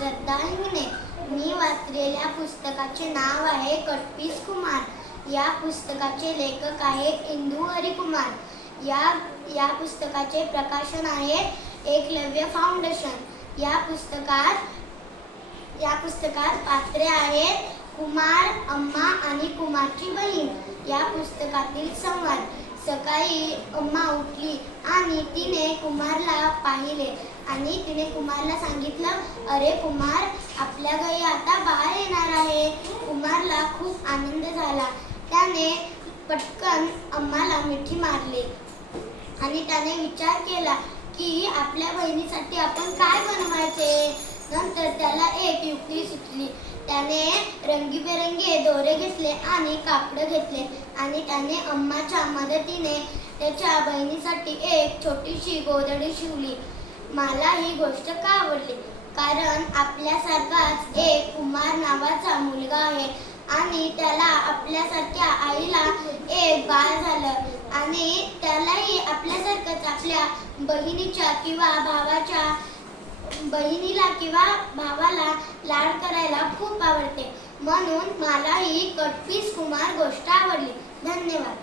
श्रद्धा हिंगणे. मी वाचलेल्या पुस्तकाचे नाव आहे कटपीस कुमार. या पुस्तकाचे लेखक आहे इंदू हरिकुमार. या पुस्तकाचे प्रकाशन आहे एकलव्य फाउंडेशन. या पुस्तकात पात्रे आहेत कुमार, अम्मा आणि कुमारची बहीण. या पुस्तकातील संवाद. सकाळी अम्मा उठली आणि तिने कुमारला पाहिले आणि तिने कुमारला सांगितलं, अरे कुमार, आपल्या घरी आता बाळ येणार आहे. कुमारला खूप आनंद झाला. त्याने पटकन अम्माला मिठी मारली आणि त्याने विचार केला की आपल्या बहिणीसाठी आपण काय बनवायचे. नंतर त्याला एक युक्ती सुचली. त्याने रंगीबेरंगी दोरे घेतले आणि कापड घेतले आणि त्याने अम्माच्या मदतीने त्याच्या बहिणीसाठी एक छोटीशी गोधडी शिवली. मला ही गोष्ट का आवडली? कारण आपल्यासारखाच एक कुमार नावाचा मुलगा आहे आणि त्याला आपल्यासारख्या आईला एक बाळ झालं आणि त्यालाही आपल्यासारखंच आपल्या बहिणीला किंवा भावाला लाड करायला खूप आवडते. म्हणून मला ही कटपीस कुमार गोष्ट आवडली. धन्यवाद.